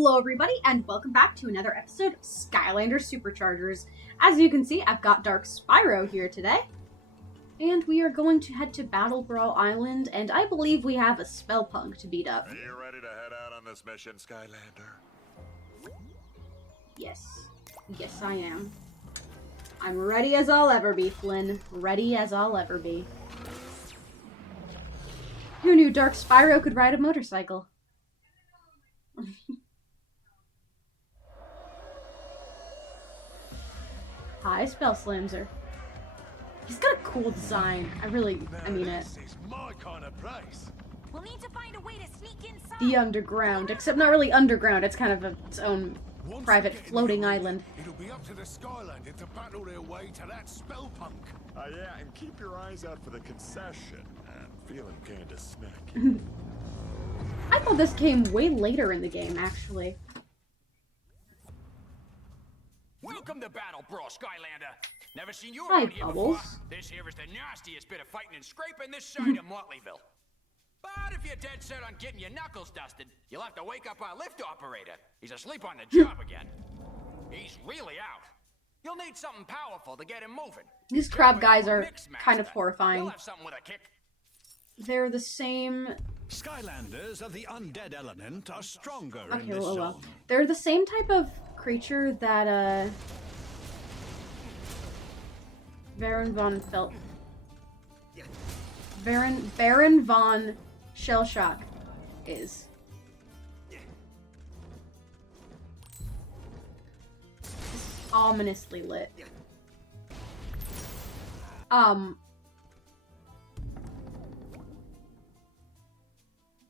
Hello everybody, and welcome back to another episode of Skylanders Superchargers. As you can see, I've got Dark Spyro here today. And we are going to head to Battle Brawl Island, and I believe we have a Spellpunk to beat up. Are you ready to head out on this mission, Skylander? Yes. Yes, I am. I'm ready as I'll ever be, Flynn. Ready as I'll ever be. Who knew Dark Spyro could ride a motorcycle? Hi, Spell Slamzer. He's got a cool design. I mean it. This is my kind of place. We'll need to find a way to sneak inside. The underground, except not really underground. It's kind of its own private floating island. It'll be up to the Skylanders to battle their way to that Spellpunk. Yeah, and keep your eyes out for the concession. I'm feeling kind of snacky. I thought this came way later in the game, actually. Welcome to Battle Brawl, Skylander. Never seen you Hi, around here Bubbles. before. This here is the nastiest bit of fighting and scraping this side of Motleyville. But if you're dead set on getting your knuckles dusted, you'll have to wake up our lift operator. He's asleep on the job again. He's really out. You'll need something powerful to get him moving. These crab guys are Mix kind of master. horrifying. He'll have something with a kick. They're the same... Skylanders of the undead element are stronger in Okay, this well. zone. They're the same type of creature that, Baron von Shellshock is. This is ominously lit.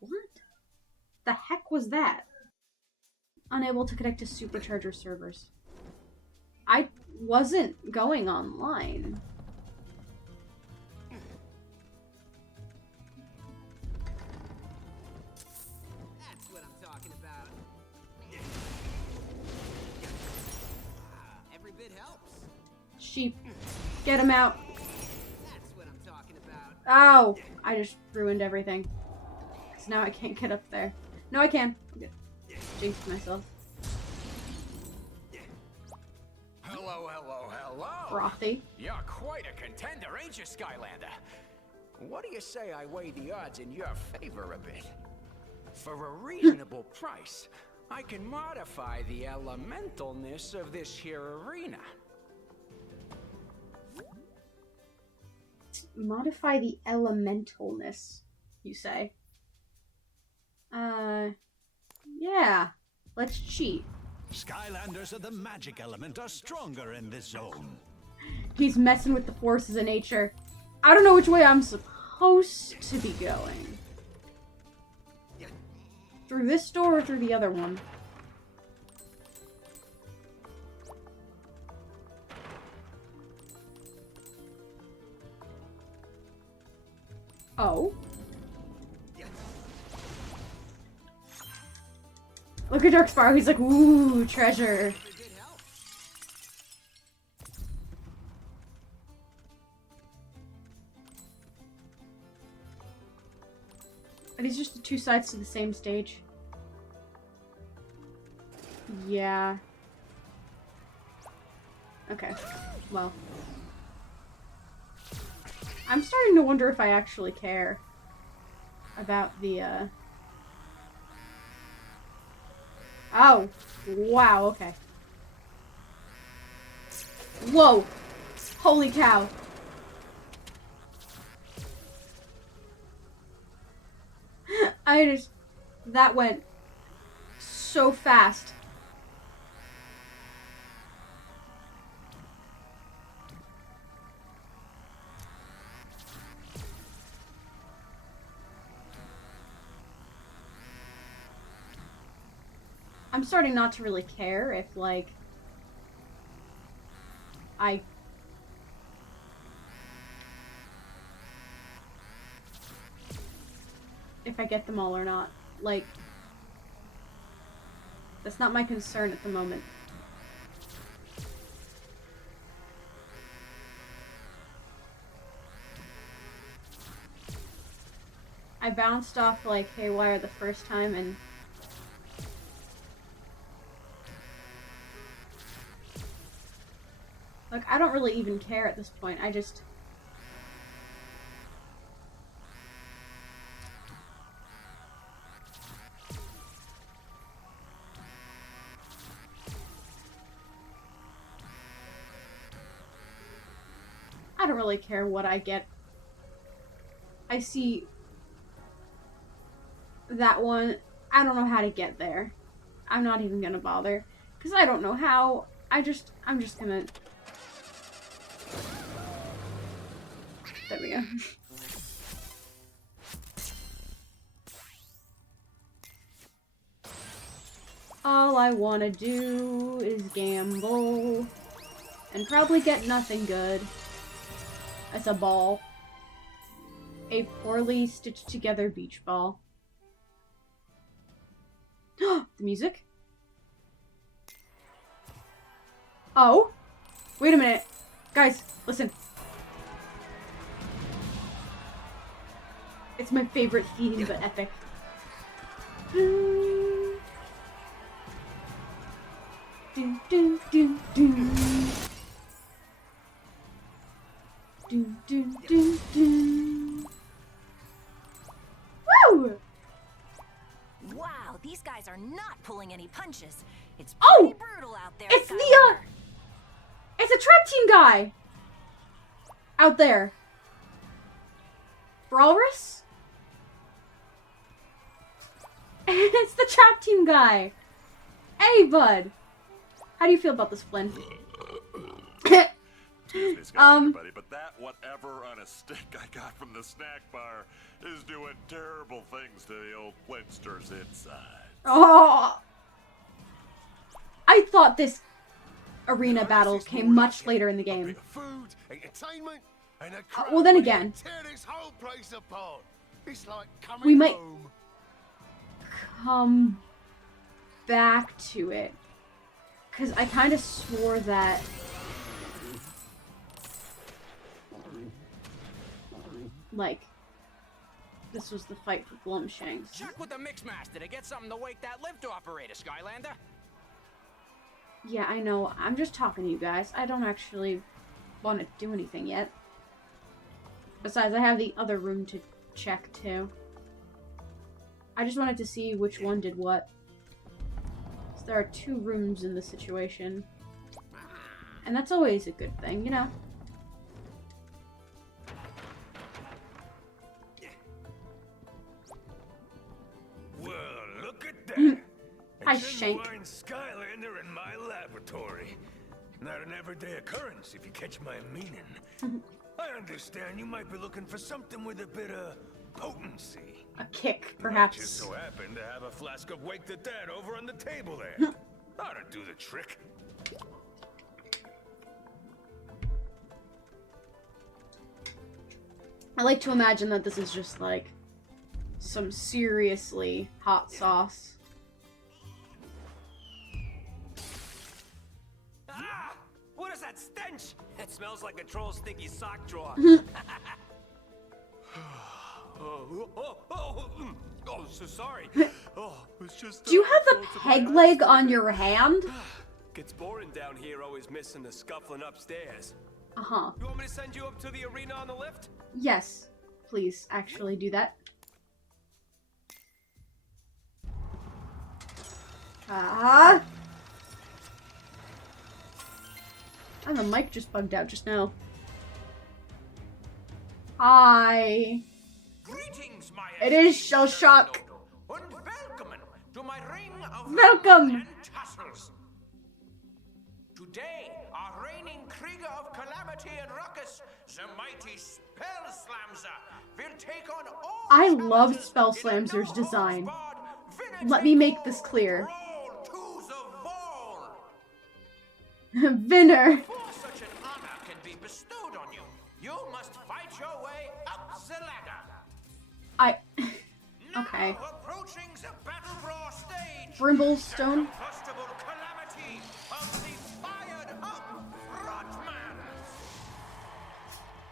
What the heck was that? Unable to connect to Supercharger servers. I wasn't going online. That's what I'm talking about. Every bit helps. Sheep. Get him out. That's what I'm talking about. Ow! I just ruined everything. So now I can't get up there. No, I can. Okay. Jinxed myself. Hello, hello, hello. Frothy. You're quite a contender, ain't you, Skylander? What do you say I weigh the odds in your favor a bit? For a reasonable price, I can modify the elementalness of this here arena. Modify the elementalness, you say? Yeah. Let's cheat. Skylanders of the magic element are stronger in this zone. He's messing with the forces of nature. I don't know which way I'm supposed to be going. Through this door or through the other one? Oh. Look at Dark Spyro, he's like, ooh, treasure. Every bit helps. Are these just the two sides to the same stage? Yeah. Okay. Well. I'm starting to wonder if I actually care about the, Oh! Wow, okay. Whoa! Holy cow! That went so fast. I'm starting not to really care if, like, if I get them all or not. Like, that's not my concern at the moment. I bounced off like haywire the first time and Like, I don't really even care at this point. I just... I don't really care what I get. I see that one. I don't know how to get there. I'm not even gonna bother. Because I don't know how. I'm just gonna... There we go. All I wanna do is gamble. And probably get nothing good. It's a ball. A poorly stitched together beach ball. The music? Oh! Wait a minute. Guys, listen. It's my favorite theme, but epic. Dun, dun, dun, dun, dun. Dun, dun, dun, dun. Woo! Wow, these guys are not pulling any punches. It's Oh! pretty brutal out there. It's Skylander. it's a trap team guy! Out there. Walrus? It's the trap team guy! Hey, bud! How do you feel about this, Flynn? Excuse me, Skylander buddy, but that whatever on a stick I got from the snack bar is doing terrible things to the old Flintsters inside. Oh! I thought this arena battle came much later in the game. Food, entertainment, and a well, then again. tear this whole place apart. It's like coming We might- home. Come back to it. Because I kind of swore that... Like, this was the fight for Glumshanks. Check with the Mixmaster to get something to wake that lift operator, Skylander. Yeah, I know. I'm just talking to you guys. I don't actually want to do anything yet. Besides, I have the other room to check, too. I just wanted to see which one did what. So there are 2 rooms in this situation. And that's always a good thing, you know? Well, look at that. Hi, A Shank. genuine Skylander in my laboratory. Not an everyday occurrence, if you catch my meaning. I understand you might be looking for something with a bit of potency. A kick, I just perhaps. so happen to have a flask of Wake the Dead over on the table there. Ought to do the trick. I like to imagine that this is just like some seriously hot sauce. Ah! What is that stench? It smells like a troll's stinky sock drawer. Oh, so sorry. Oh, it's just. Do you have the peg leg on your hand? Gets boring down here, always missing the scuffling upstairs. Uh-huh. You want me to send you up to the arena on the lift? Yes. Please, actually do that. Ah! And the mic just bugged out just now. Hi. Greetings, my It is esteemed Shell Shock. and welcome to my ring of Welcome. and tussles. Today, our reigning Krieger of Calamity and Ruckus, the mighty Spell Slamzer, will take on all I love challenges Spell in a Slamzer's design. no-holds-barred Let me make this vintage clear. roll to the wall. Vinner. Before such an honor can be bestowed on you, you must fight your way up the ladder. I... Okay. Now approaching the battle brawl stage. Brimblestone. The combustible calamity of the fired up frontman.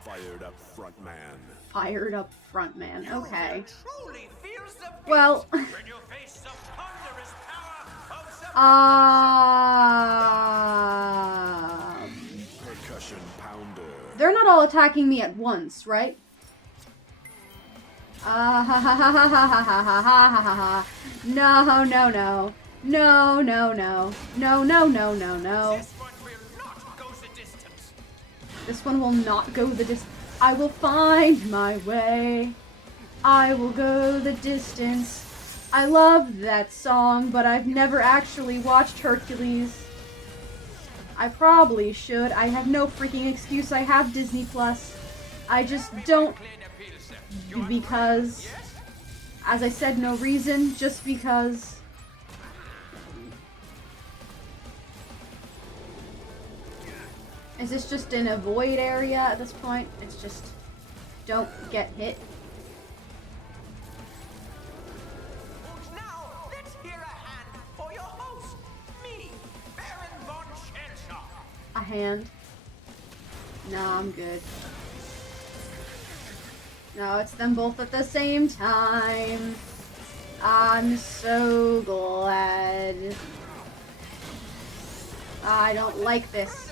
Fired up front man. Fired up front man. Okay. Truly feels the beat Well... when you face the ponderous power of the Um... attacking me at once, right? Ah ha ha ha ha ha ha ha ha ha ha ha. No, no, no. No, no, no. No, no, no, no, no. This one will not go the distance. This one will not go the distance. I will find my way. I will go the distance. I love that song, but I've never actually watched Hercules. I probably should. I have no freaking excuse. I have Disney Plus. I just don't, because, as I said, no reason, just because. Is this just in a void area at this point? It's just, don't get hit. And now, let's hear a hand for your host, me, Baron von Schenshaw. A hand. No, I'm good. No, it's them both at the same time. I'm so glad. I don't like this.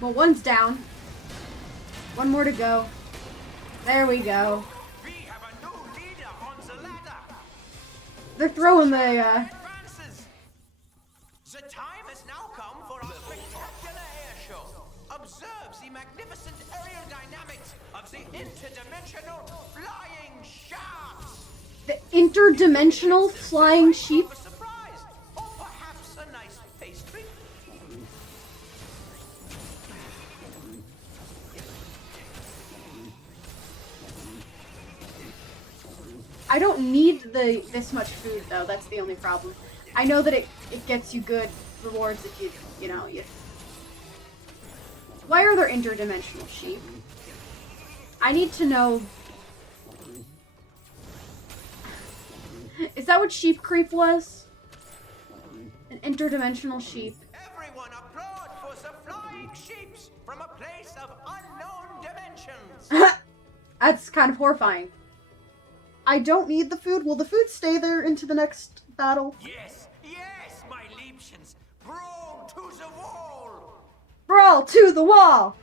Well, one's down. One more to go. There we go. We have a new leader on the ladder. They're throwing the, Advances. The time has now come for our spectacular air show. Observe the magnificent aerial dynamics of the interdimensional flying shafts. the interdimensional flying sheep. A surprise, or perhaps a nice pastry. I don't need this much food though. That's the only problem. I know that it gets you good rewards if you know. Why are there interdimensional sheep? I need to know. Is that what sheep creep was? An interdimensional sheep. Everyone applaud for the flying sheeps from a place of unknown dimensions. That's kind of horrifying. I don't need the food. Will the food stay there into the next battle? Yes, yes, my Liebchens. Brawl to the wall. Brawl to the wall!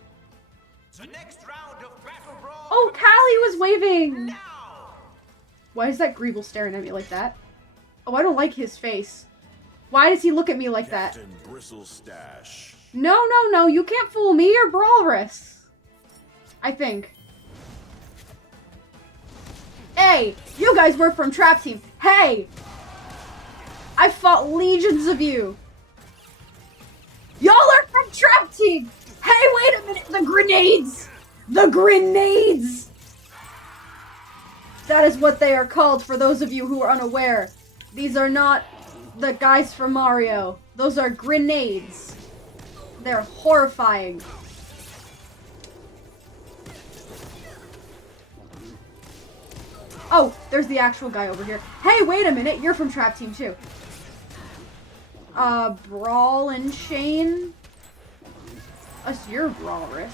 The next round of battle brawl. Oh, Callie was waving! Now. Why is that Greeble staring at me like that? Oh, I don't like his face. Why does he look at me like that? Captain Bristlestash. No, no, no, you can't fool me or Brawlrus. I think. Hey, you guys work from Trap Team. Hey! I fought legions of you. Y'all are from Trap Team. Hey, wait a minute. The grenades. The grenades. That is what they are called for those of you who are unaware. These are not the guys from Mario. Those are grenades. They're horrifying. Oh, there's the actual guy over here. Hey, wait a minute. You're from Trap Team too. Brawl and Shane. You're Brawlrus.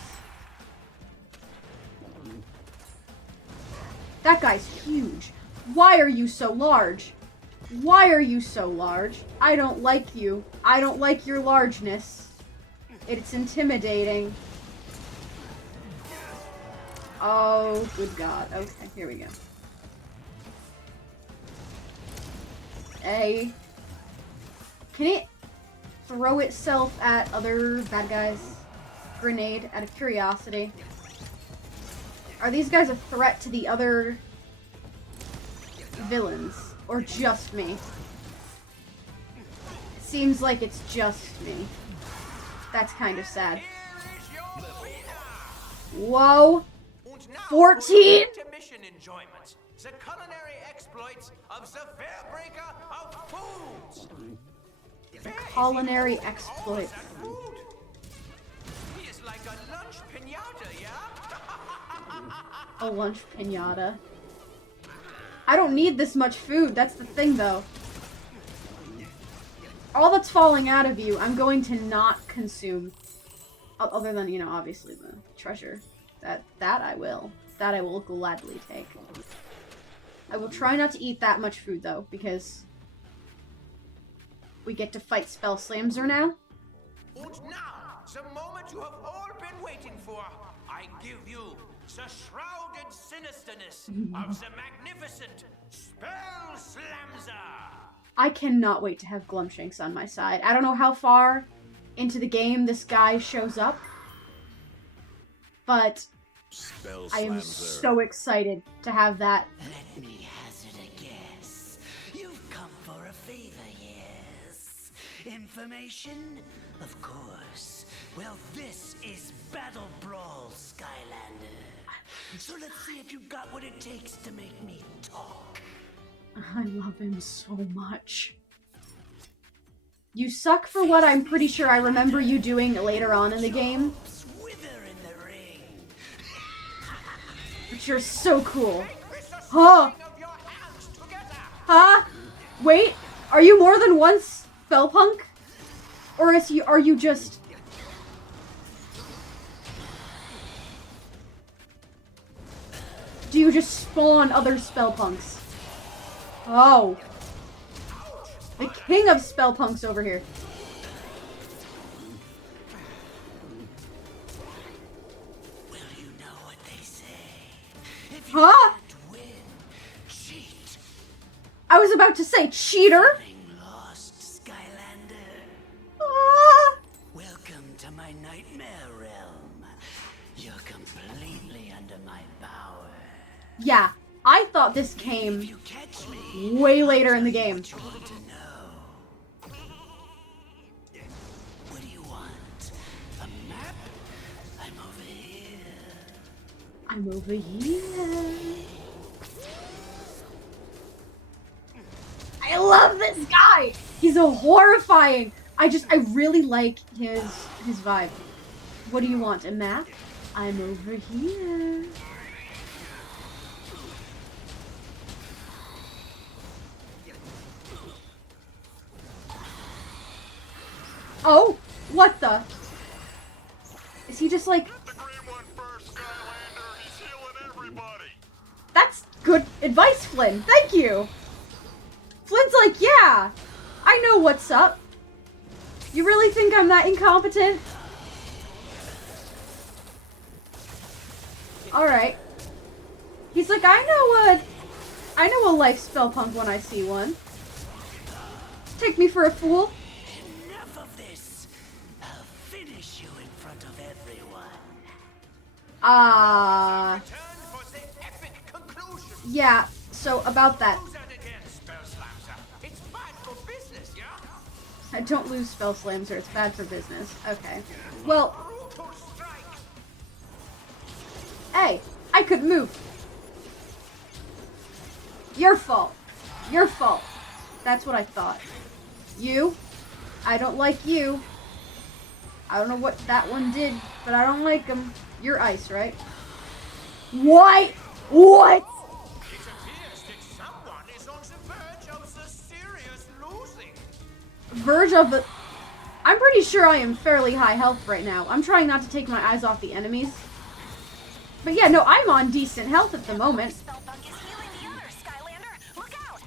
That guy's huge. Why are you so large? Why are you so large? I don't like you. I don't like your largeness. It's intimidating. Oh, good God. Okay, here we go. Hey. Can it throw itself at other bad guys? Grenade, out of curiosity. Are these guys a threat to the other villains? Or just me? It seems like it's just me. That's kind of sad. Whoa! 14? Mission enjoyment. The culinary exploits of the Fairbreaker of Foods. The culinary exploits. Food. He is like a lunch pinata, yeah? A lunch pinata. I don't need this much food. That's the thing, though. All that's falling out of you, I'm going to not consume. Other than, you know, obviously the treasure. That I will. That I will gladly take. I will try not to eat that much food, though, because we get to fight Spell Slamzer now. And now, the moment you have all been waiting for, I give you the shrouded sinisterness of the magnificent Spell Slamzer! I cannot wait to have Glumshanks on my side. I don't know how far into the game this guy shows up, but Spell I am Slamzer. so excited to have that. Let me hazard a guess. You've come for a favor, yes? Information? Of course. Well, this is Battle Brawl, Skylander. So let's see if you've got what it takes to make me talk. I love him so much. You suck for what I'm pretty sure I remember you doing later on in the game. Wither in the ring. But you're so cool. Huh? Huh? Wait, are you more than one Spellpunk? Or are you just... Do you just spawn other Spellpunks? Oh. The king of Spellpunks over here. Well, you know what they say. If you Huh? can't win, cheat. I was about to say cheater. Lost, Skylander. Ah. Welcome to my nightmare realm. You're completely under my power. Yeah, I thought this came If you catch me, way later in the game. what you want to know. What do you want? A map? I'm over here. I'm over here. I love this guy. He's a horrifying. I really like his vibe. What do you want? A map? I'm over here. Oh, what the? Is he just like... The green one first, Skylander. He's healing everybody. That's good advice, Flynn. Thank you. Flynn's like, yeah, I know what's up. You really think I'm that incompetent? Alright. He's like, I know a life Spellpunk when I see one. Take me for a fool. Enough of this. I'll finish you in front of everyone. Ah. Turn for the epic conclusion. Yeah, so about that. Do that again, Spell Slamzer. It's bad for business, yeah? I don't lose Spell Slamzer, it's bad for business. Okay. Well, Brutal strike. hey, I could move. Your fault. Your fault. That's what I thought. You? I don't like you. I don't know what that one did, but I don't like him. You're ice, right? What? What? It appears that someone is on the verge of the serious losing. Verge of the... I'm pretty sure I am fairly high health right now. I'm trying not to take my eyes off the enemies. But yeah, no, I'm on decent health at the moment. Spellpunk is healing the other, Skylander. Look out!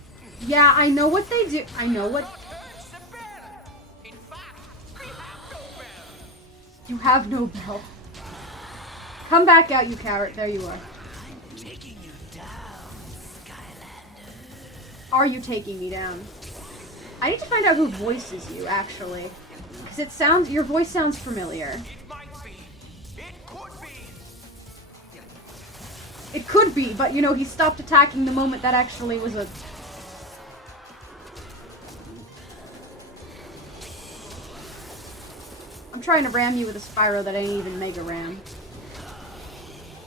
Yeah, I know what they do. I know what... Hurts the bell. In fact, we have no bell. You have no bell. Come back out, you coward. There you are. I'm taking you down, Skylander. Are you taking me down? I need to find out who voices you, actually. Because it sounds... Your voice sounds familiar. It might be. It could be. It could be, but you know, he stopped attacking the moment that actually was a... I'm trying to ram you with a Spyro that ain't even Mega Ram.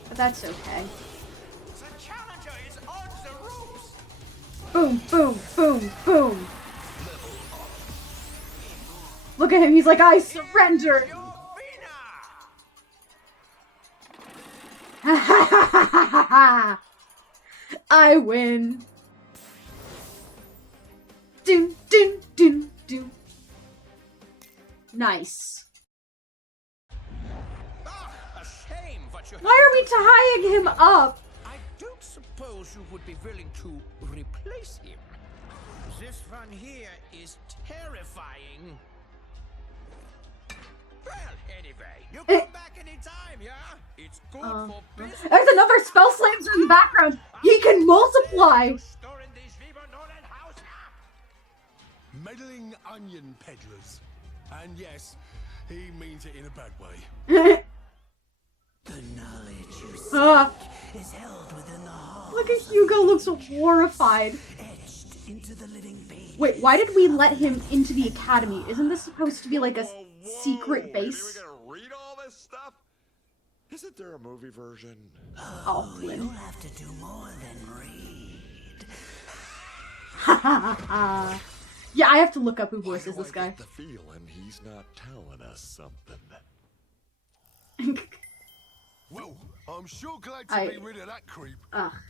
But that's okay. The challenger is on the ropes. Boom, boom, boom, boom. Look at him, he's like, I surrender! Your winner. Ha ha ha ha ha ha! I win! Doom, doom, doom, doom. Nice. Ah, a shame, but you Why are we tying him up? I don't suppose you would be willing to replace him. This one here is terrifying. Well, anyway, you come back anytime, yeah? It's good for business. There's another spell slammer in the background. He can multiply. Storing these Viva Nolan house up. Meddling onion peddlers. And yes, he means it in a bad way. The knowledge you seek is held within the heart. Look at Hugo, looks horrified. Etched into the living page. Wait, why did we let him into the academy? Isn't this supposed to be like a secret base? Are we gonna read all this stuff? Isn't there a movie version? Oh, Flynn. You'll have to do more than read. Yeah, I have to look up who voices this guy. I get the feeling he's not telling us something. Well, I'm sure glad to be rid of that creep.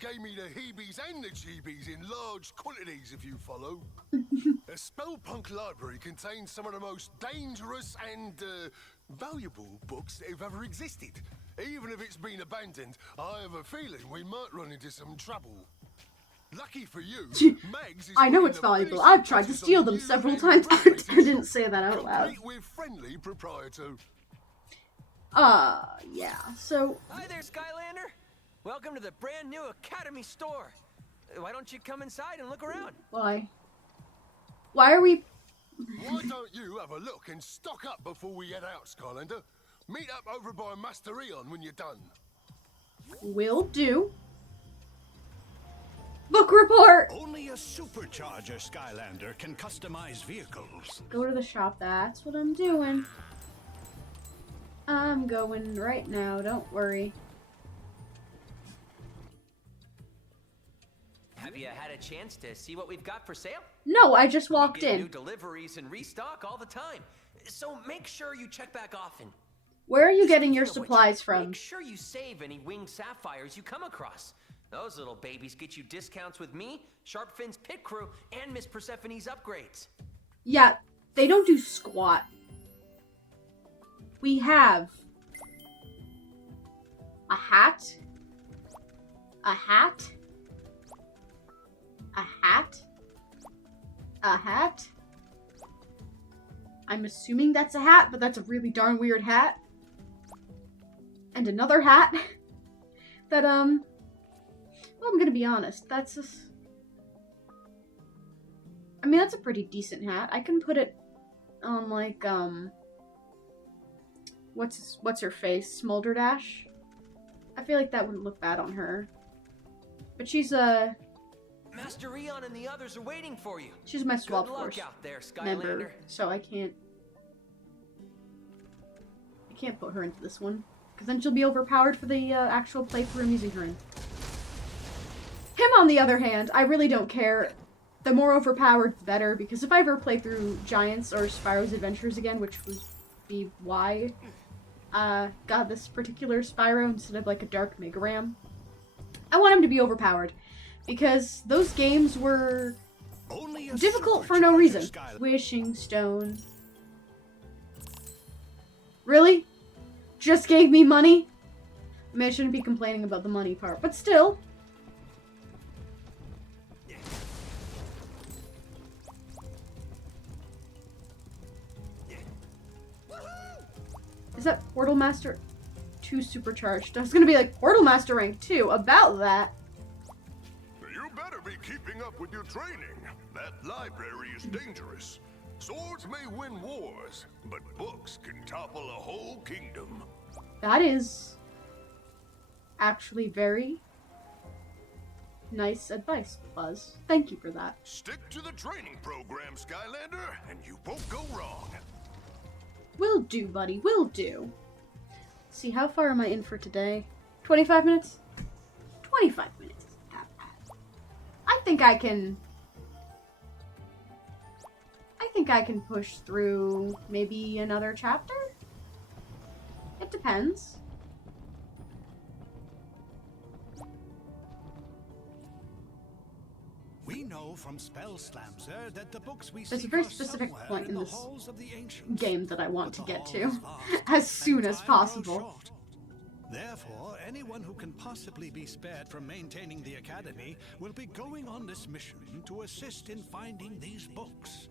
Gave me the heebies and the jeebies in large quantities, if you follow. A Spellpunk library contains some of the most dangerous and valuable books that have ever existed. Even if it's been abandoned, I have a feeling we might run into some trouble. Lucky for you, Megs is I know putting it's the valuable. finishing I've tried to touches steal on them new several living times. I rating didn't say that out loud. complete with friendly proprietor. Yeah, so... Hi there, Skylander. Welcome to the brand new Academy store. Why don't you come inside and look around? Why? Why are we... Why don't you have a look and stock up before we head out, Skylander? Meet up over by Master Eon when you're done. Will do. Book report! Only a Supercharger Skylander can customize vehicles. Go to the shop, that's what I'm doing. I'm going right now, don't worry. Have you had a chance to see what we've got for sale? No, I just walked We get in. new deliveries and restock all the time. So make sure you check back often. Where are you getting your Speaking of which, supplies from? Make sure you save any winged sapphires you come across. Those little babies get you discounts with me, Sharpfin's pit crew, and Miss Persephone's upgrades. Yeah, they don't do squat. We have a hat, a hat, a hat, a hat. I'm assuming that's a hat, but that's a really darn weird hat. And another hat that, well, I'm gonna be honest, that's just... I mean, that's a pretty decent hat. I can put it on, like, what's her face? Smolderdash? I feel like that wouldn't look bad on her. But she's a... Master Eon and the others are waiting for you. She's my Swap Good luck Force out there, member, Skylander. so I can't put her into this one. Because then she'll be overpowered for the actual playthrough I'm using her in. Him, on the other hand, I really don't care. The more overpowered, the better, because if I ever play through Giants or Spyro's Adventures again, which would be why got this particular Spyro instead of like a Dark Mega Ram, I want him to be overpowered. Because those games were difficult for no reason. Wishing Stone. Really? Just gave me money? I mean, I shouldn't be complaining about the money part, but still. Is that Portal Master 2 Supercharged? I was gonna be like, Portal Master rank 2, about that. You better be keeping up with your training. That library is dangerous. Swords may win wars, but books can topple a whole kingdom. That is actually very nice advice, Buzz. Thank you for that. Stick to the training program, Skylander, and you won't go wrong. Will do, buddy. Will do. Let's see, how far am I in for today? 25 minutes? 25 minutes isn't that bad. I think I can push through maybe another chapter? It depends. We know from Spell Slamser that the books we There's a seek very are specific somewhere point in the this halls of the ancients. game that I want to But the get hall to is vast, as soon and as time possible. grows short. Therefore, anyone who can possibly be spared from maintaining the Academy will be going on this mission to assist in finding these books.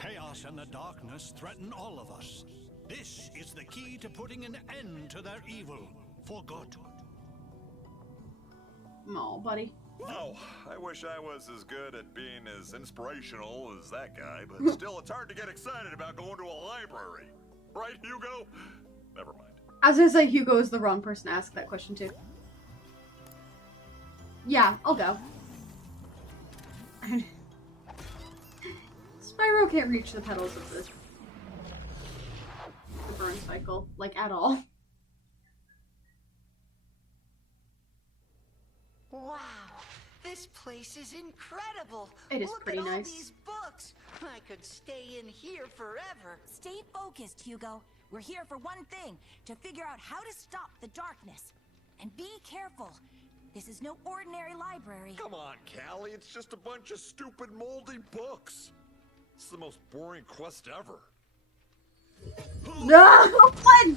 Chaos and the darkness threaten all of us. This is the key to putting an end to their evil for good. Oh, buddy. Oh, I wish I was as good at being as inspirational as that guy, but still, it's hard to get excited about going to a library. Right, Hugo? Never mind. I was gonna say Hugo is the wrong person to ask that question to. Yeah, I'll go. Spyro can't reach the pedals of the burn cycle, like, at all. Wow, this place is incredible. It is Look pretty at all nice. these books. I could stay in here forever. Stay focused, Hugo. We're here for one thing, to figure out how to stop the darkness. And be careful. This is no ordinary library. Come on, Callie, it's just a bunch of stupid, moldy books. It's the most boring quest ever. No! What?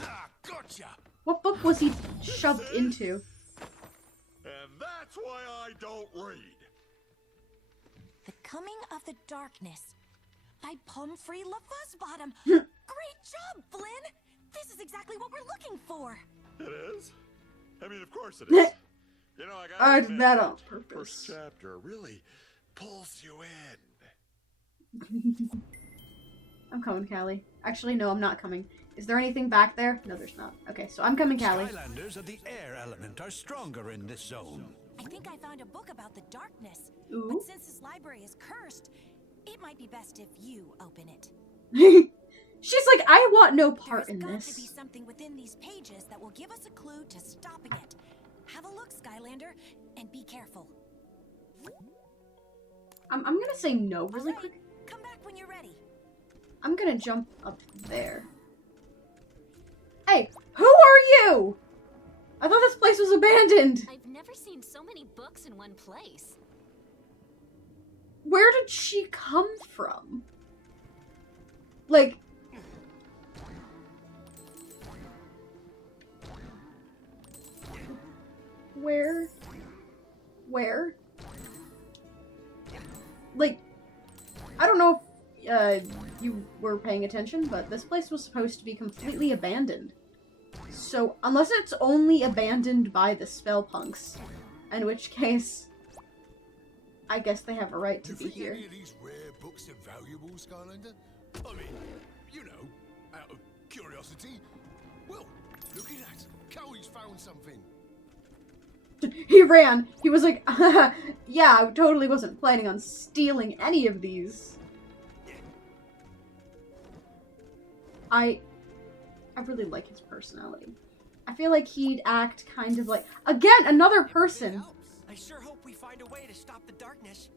Ah, gotcha. What book was he shoved into? And that's why I don't read. The Coming of the Darkness by Pumphrey LaFuzzbottom. Great job, Flynn! This is exactly what we're looking for. It is? I mean, of course it is. You know, I I gotta did that on admit, purpose. First chapter really pulls you in. I'm coming, Callie. Actually, no, I'm not coming. Is there anything back there? No, there's not. Okay, so I'm coming, Callie. Skylanders of the air element are stronger in this zone. I think I found a book about the darkness. Ooh. But since this library is cursed, it might be best if you open it. She's like, I want no part There's in got this. to be something within these pages that will give us a clue to stopping it. Have a look, Skylander, and be careful. I'm gonna say no All really right, quick. come back when you're ready. I'm gonna jump up there. Hey, who are you? I thought this place was abandoned. I've never seen so many books in one place. Where did she come from? Like... Where? Like, I don't know if you were paying attention, but this place was supposed to be completely abandoned. So, unless it's only abandoned by the spellpunks, in which case, I guess they have a right to Do be you think here. any of these rare books are valuable, Skylander? I mean, you know, out of curiosity. Well, look at that. Cowie's found something. He ran. He was like, yeah, I totally wasn't planning on stealing any of these. I really like his personality. I feel like he'd act kind of like, again, another person. I sure hope we find a way to stop the darkness.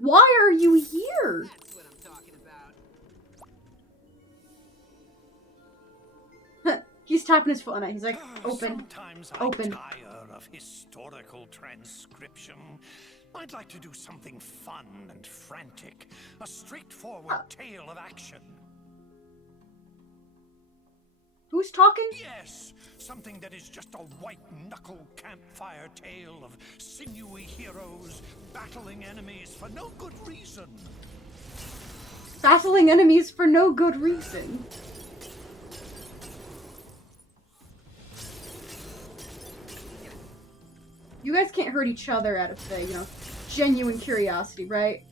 Why are you here? That's what I'm talking about. He's tapping his foot on it. He's like, open, Sometimes I open. tire of historical transcription. I'd like to do something fun and frantic. A straightforward tale of action. Who's talking? Yes, something that is just a white-knuckle campfire tale of sinewy heroes battling enemies for no good reason. Battling enemies for no good reason. You guys can't hurt each other out of the, genuine curiosity, right?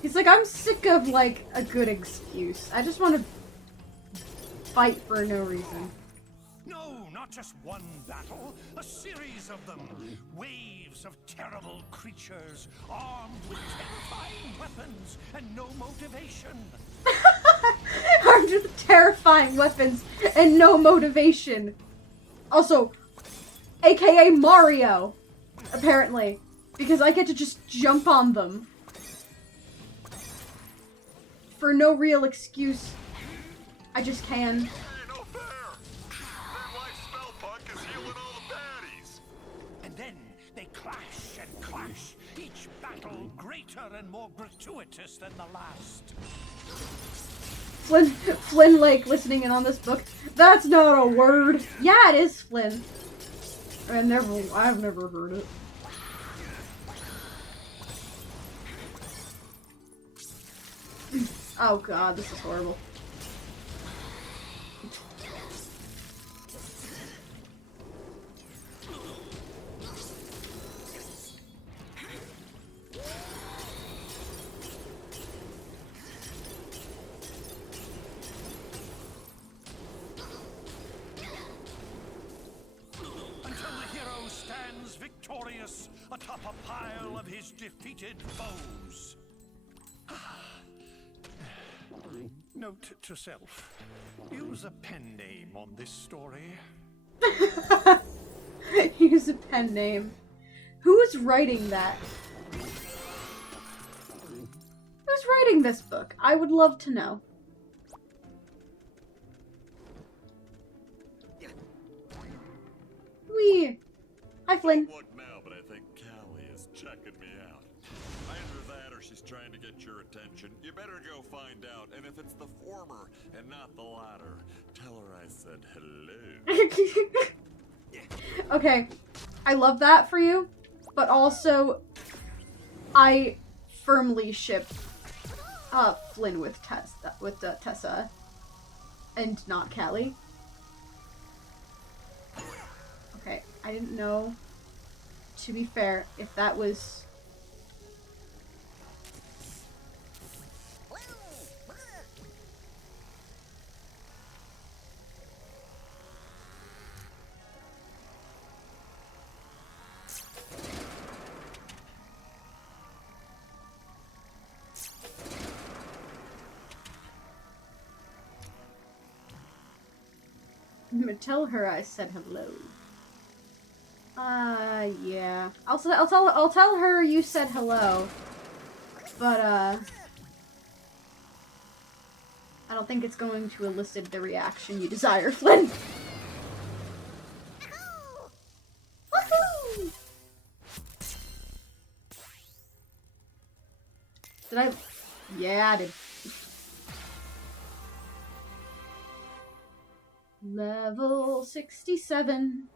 He's like, I'm sick of, like, a good excuse. I just want to fight for no reason. No, not just one battle, a series of them. Waves of terrible creatures, armed with terrifying weapons and no motivation. Armed with terrifying weapons and no motivation. Also, aka Mario, apparently. Because I get to just jump on them. For no real excuse. I just can. Hey, no fair! That life spellpunk is healing all the baddies. And then they clash and clash, each battle greater and more gratuitous than the last. Flynn, like, listening in on this book. That's not a word. Yeah, it is, Flynn. I've never heard it. Oh god, this is horrible. Victorious atop a pile of his defeated foes. Note to self: use a pen name on this story. Use a pen name. Who is writing that? Who's writing this book? I would love to know. Wee. Hi, Flynn. Look now, but I think Callie is checking me out. Either that or she's trying to get your attention. You better go find out, and if it's the former and not the latter, tell her I said hello. Okay, I love that for you, but also, I firmly ship Flynn with Tessa, and not Callie. Okay, I didn't know, to be fair, if that was... I'm gonna tell her I said hello. Yeah. I'll tell her you said hello. But, I don't think it's going to elicit the reaction you desire, Flynn. Woohoo! Did I? Yeah, I did. Level 67.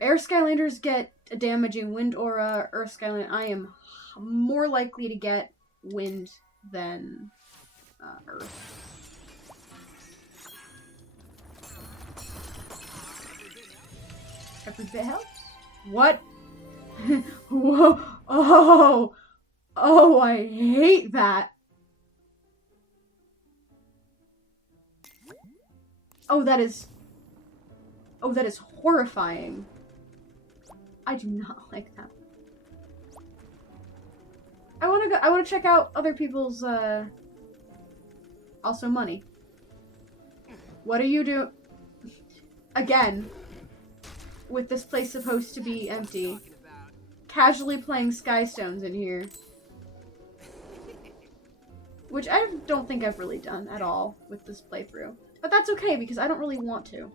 Air Skylanders get a damaging wind aura. Earth Skylander, I am more likely to get wind than Earth. Every bit helps. What? Whoa! Oh! I hate that. Oh, that is horrifying. I do not like that. I wanna check out other people's, also money. What are you doing? Again, with this place supposed to be empty. Casually playing Skystones in here. Which I don't think I've really done at all with this playthrough. But that's okay, because I don't really want to.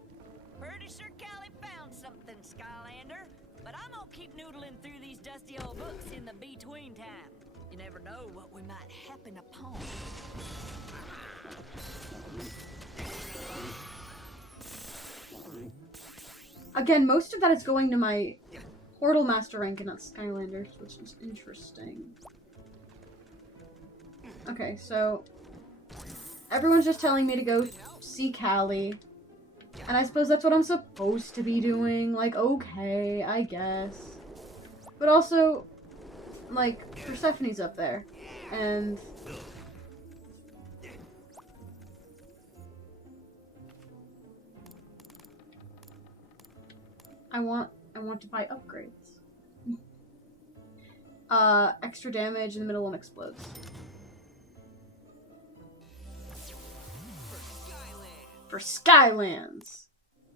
Pretty sure Callie found something, Skylander. But I'm gonna keep noodling through these dusty old books in the between time. You never know what we might happen upon. Again, most of that is going to my Portal Master rank and not Skylanders, which is interesting. Okay, so... everyone's just telling me to go see Callie. And I suppose that's what I'm supposed to be doing. Like, okay, I guess. But also, like, Persephone's up there. And... I want to buy upgrades. Extra damage, and the middle one explodes. For Skylands.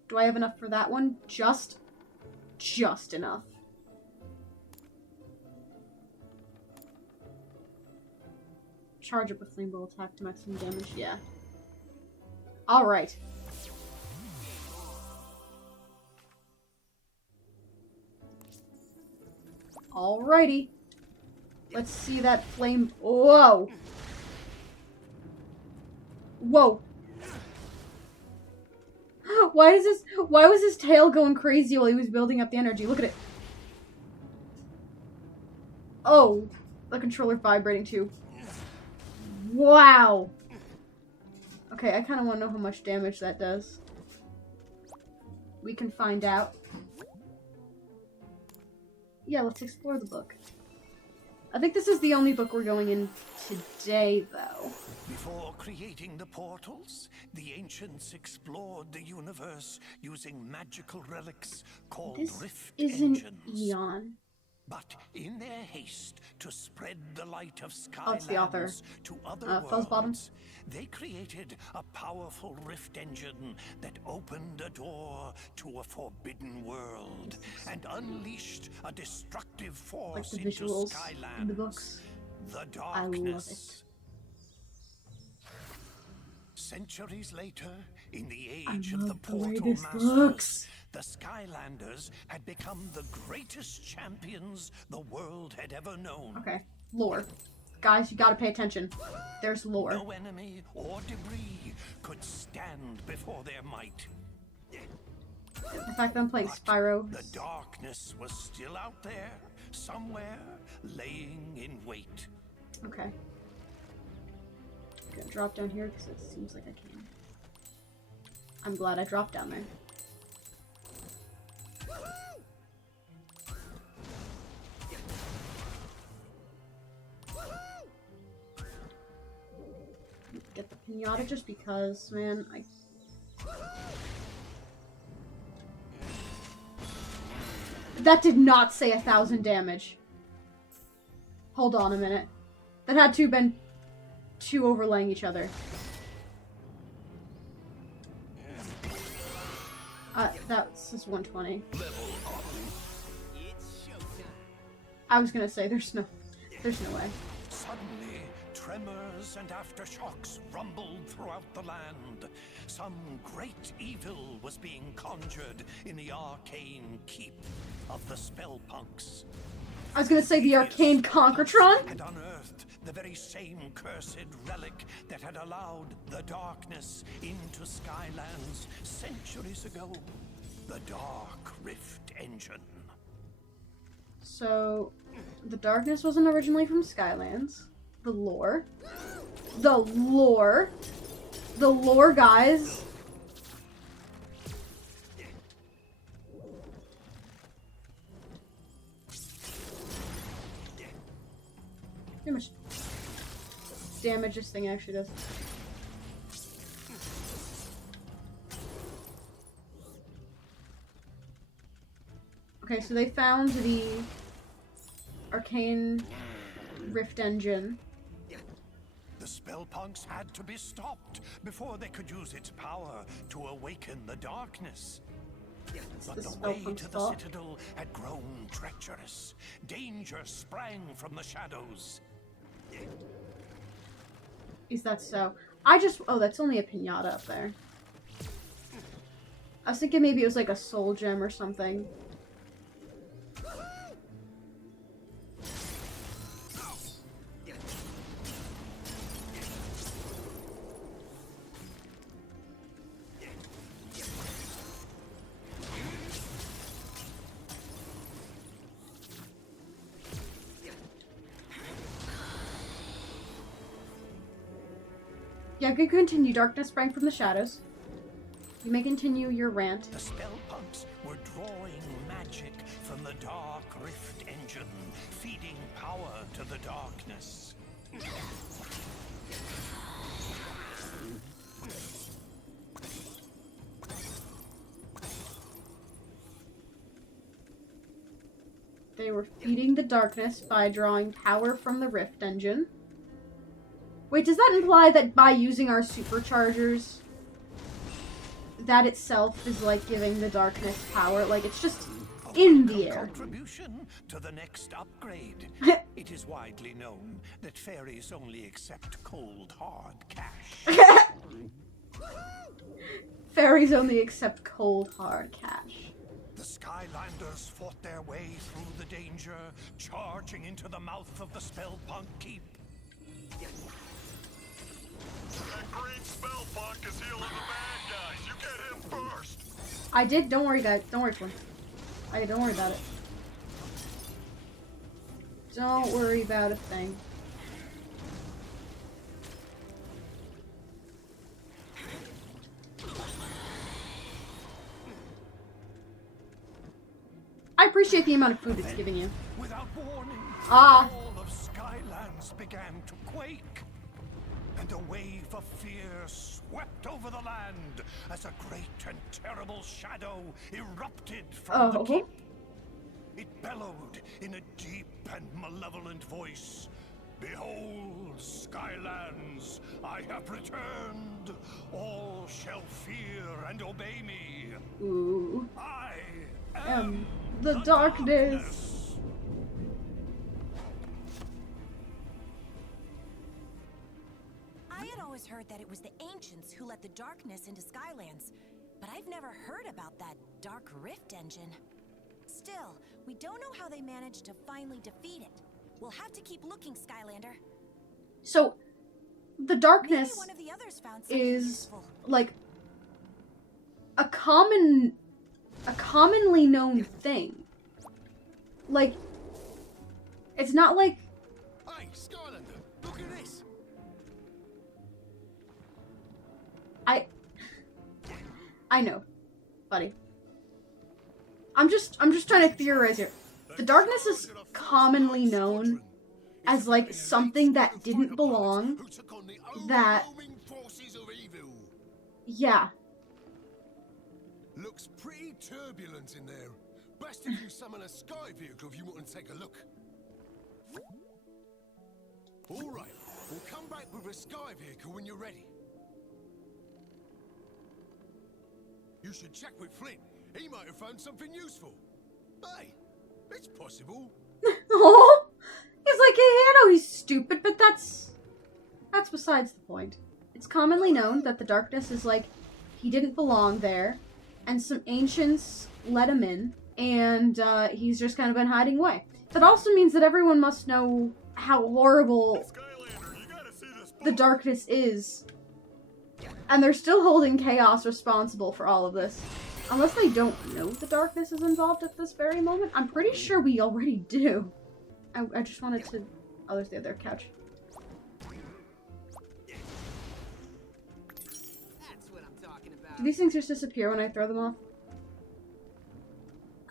Do I have enough for that one? Just enough. Charge up a flame ball attack to maximum damage. Yeah. Alright. Alrighty. Let's see that flame. Whoa. Whoa. Why was his tail going crazy while he was building up the energy? Look at it. Oh, the controller vibrating too. Wow. Okay, I kind of want to know how much damage that does. We can find out. Yeah, let's explore the book. I think this is the only book we're going in today, though. Before creating the portals, the ancients explored the universe using magical relics called rift isn't engines. Eon. But in their haste to spread the light of Oh, it's the author. Skylanders to other Fuzzbottom. worlds, they created a powerful rift engine that opened a door to a forbidden world and unleashed a destructive force Like the into visuals Skylands. in the books. The I love darkness. Centuries later, in the age of the Portal Masters, the Skylanders had become the greatest champions the world had ever known. Okay, lore. Guys, you gotta pay attention. There's lore. No enemy or debris could stand before their might. The fact that I'm playing Spyro. The darkness was still out there, somewhere, laying in wait. Okay. I'm gonna drop down here because it seems like I can. I'm glad I dropped down there. Get the pinata just because, man. That did not say 1,000 damage. Hold on a minute. That had to have been two overlaying each other. That says 120. I was gonna say there's no way. Suddenly, tremors and aftershocks rumbled throughout the land. Some great evil was being conjured in the arcane keep of the Spellpunks. I was gonna say the arcane Conkertron? Had unearthed the very same cursed relic that had allowed the darkness into Skylands centuries ago. The Dark Rift Engine. So, the darkness wasn't originally from Skylands. The lore. The lore. The lore, guys. How much damage this thing actually does. Okay, so they found the arcane rift engine. The Spellpunks had to be stopped before they could use its power to awaken the darkness. But the way to the Citadel had grown treacherous. Danger sprang from the shadows. Is that so? Oh, that's only a pinata up there. I was thinking maybe it was like a soul gem or something. Yeah, good continue. Darkness sprang from the shadows. You may continue your rant. The Spellpunks were drawing magic from the Dark Rift Engine, feeding power to the darkness. They were feeding the darkness by drawing power from the Rift Engine. Wait, does that imply that by using our Superchargers, that itself is like giving the darkness power? Like, it's just in the air. Contribution to the next upgrade. It is widely known that fairies only accept cold, hard cash. Fairies only accept cold, hard cash. The Skylanders fought their way through the danger danger charging into the mouth of the Spellpunk Keep. That green spell punk is healing the bad guys. You get him first. I did. Don't worry, guys. Don't worry, Flynn. Don't worry about it. Don't worry about a thing. I appreciate the amount of food it's giving you. Without warning, Ah. all of Skylands began to quake, and a wave of fear swept over the land as a great and terrible shadow erupted from the keep. It bellowed in a deep and malevolent voice. Behold, Skylands, I have returned. All shall fear and obey me. Ooh. I am the darkness. I had always heard that it was the ancients who let the darkness into Skylands, but I've never heard about that Dark Rift engine. Still, we don't know how they managed to finally defeat it. We'll have to keep looking, Skylander. So, the darkness Maybe one of the others found something is useful. like a commonly known thing. Like, it's not like. Hey, Skylander, look at this. I know, buddy. I'm just trying to theorize here. The darkness is commonly known as like something that didn't belong. That. Yeah. Looks pretty turbulent in there. Best if you summon a sky vehicle if you want to take a look. All right, we'll come back with a sky vehicle when you're ready. You should check with Flint. He might have found something useful. Hey, it's possible. Oh, he's like, hey, I know he's stupid, but that's besides the point. It's commonly known that the darkness is like, he didn't belong there, and some ancients let him in, and he's just kind of been hiding away. That also means that everyone must know how horrible the darkness is. And they're still holding Chaos responsible for all of this. Unless they don't know the darkness is involved at this very moment. I'm pretty sure we already do. I just wanted to... Oh, there's the other couch. That's what I'm talking about. Do these things just disappear when I throw them off?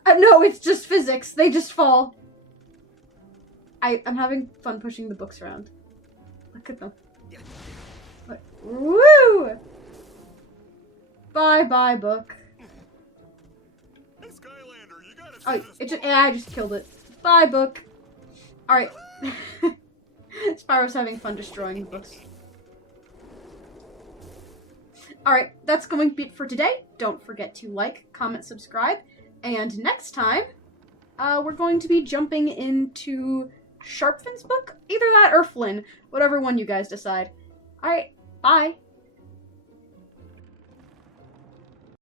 No, it's just physics. They just fall. I'm having fun pushing the books around. Look at them. What? Woo! Bye-bye, book. Hey, Skylander, you gotta Oh, see this I just killed it. Bye, book. Alright. Spyro's having fun destroying the books. Alright, that's going to be it for today. Don't forget to like, comment, subscribe. And next time, we're going to be jumping into Sharpfin's book. Either that or Flynn. Whatever one you guys decide. Alright, bye.